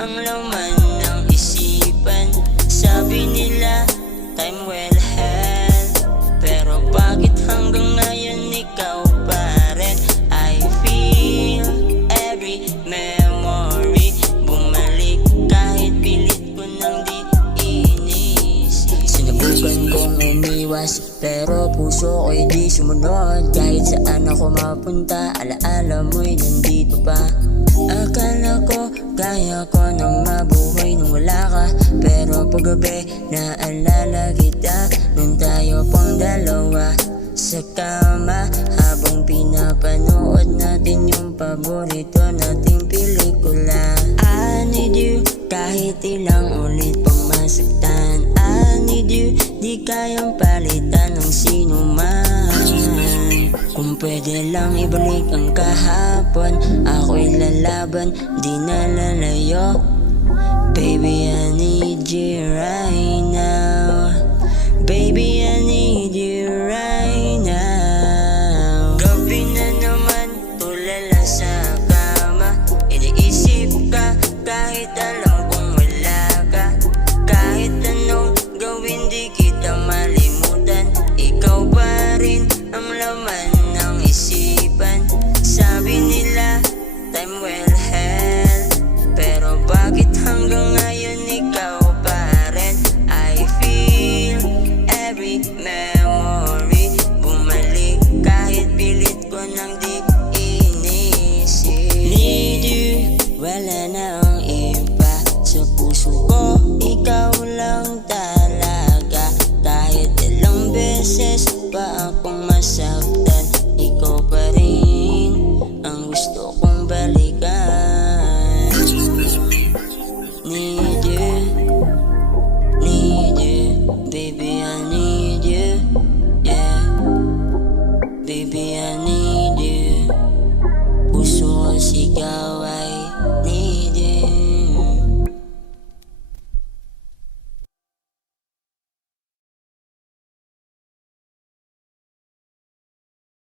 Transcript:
ang laman ng isipan. Sabi nila, time well held, pero bakit hanggang ngayon ikaw pa rin? I feel every memory bumalik kahit pilit ko nang di inisip. Sinubukan kong umiwas pero puso ko'y di sumunod. Kahit saan ako mapunta, alaala mo'y nandito pa. Akala ko kaya ko nang mabuhay nung wala ka, pero paggabi naalala kita nung tayo pang dalawa sa kama, habang pinapanood natin yung paborito nating pelikula. I need you kahit ilang ulit pang masaktan. I need you, di kayang palitan ng sino man. Kung pwede lang ibalik ang kahapon, ako'y lalaban, di na lalayo. Baby, I need you right